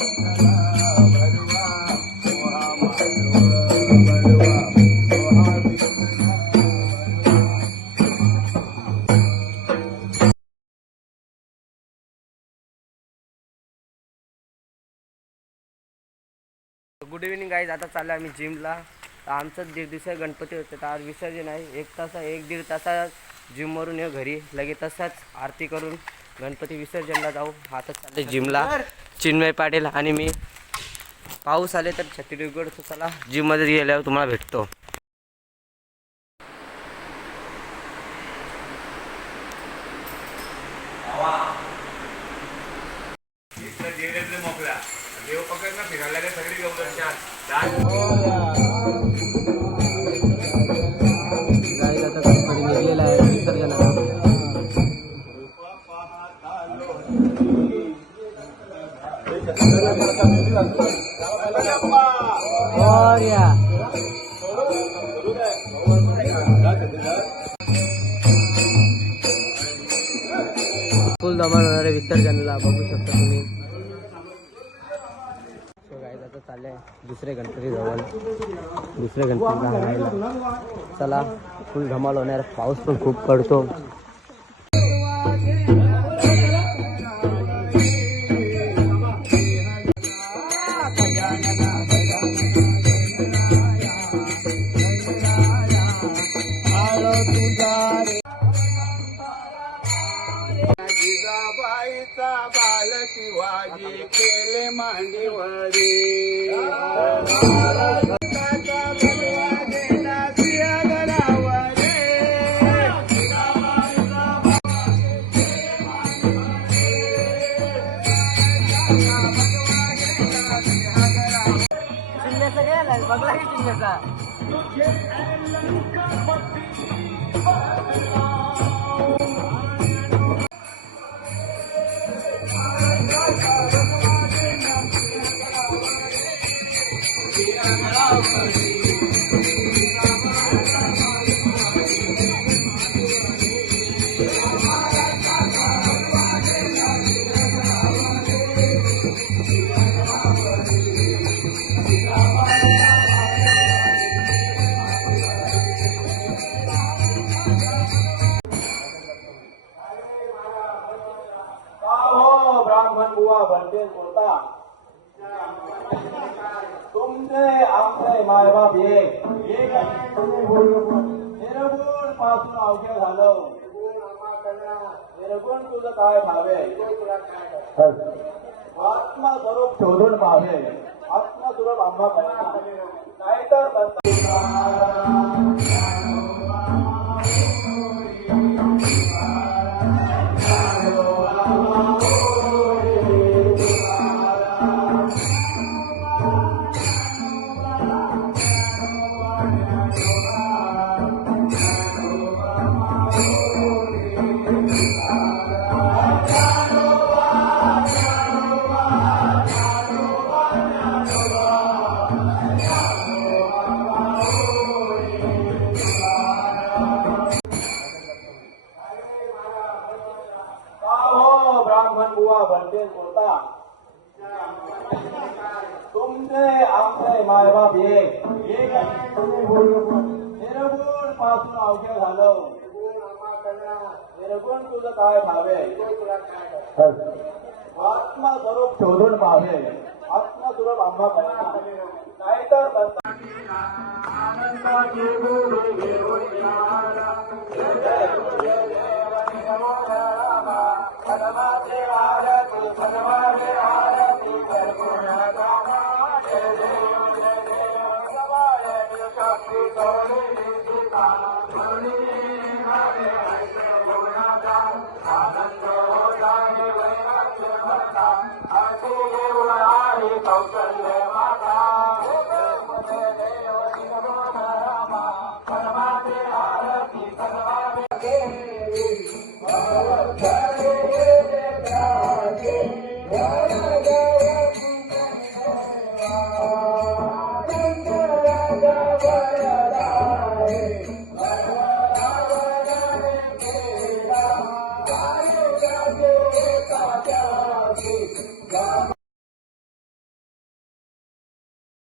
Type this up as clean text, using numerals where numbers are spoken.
Good evening guys. आता चाललो आम्ही जिमला. आमचं 1.5 दिवसाचा गणपती होतं तर आज विसर्जन आहे. 1-1.5 तासात जिमवरून येऊ घरी. लगेच तसाच आरती करून गणपती विसर्जनला जाऊ. आता चालले जिमला. चिन्मय पाटील आणि मी. पाऊस आले तर छत्री उघडतो. चला जिममध्ये गेल्यावर तुम्हाला भेटतो. देव पकडना फिरायला सगळी गवत आता गणपती निघलेला आहे विसर्जनाला. फुल धमाल होणार आहे विसर्जनाला, बघू शकता तुम्ही. आता चालले दुसरे गणपती जवळ. दुसरे गणपतीला राहायला चला. फुल धमाल होणार. पाऊस पण खूप पडतो. जिजाबाईचा बाल शिवाजी केले मांडीवरी. चिन्ह्याचा गेला बघला की चिन्ह्याचा. ब्राह्मण बुवा बनते बोलता. तुमचे आमचे मायबाप एक निरगुण पासून अवघे झालं. निर्गुण तुझं काय भावे. आत्मस्वरूप शोधून पाहावे. आत्मस्वरूप आंबा नाहीतर ब्राह्मण बुवा बनते बोलता. तुमचे आमचे मायबाप एक निरगुण पासून अवघे झालं. निर्गुण तुझं काय भावे. आत्मस्वरूप शोधून पाहावे. आत्मस्वरूप आंबा नाहीतर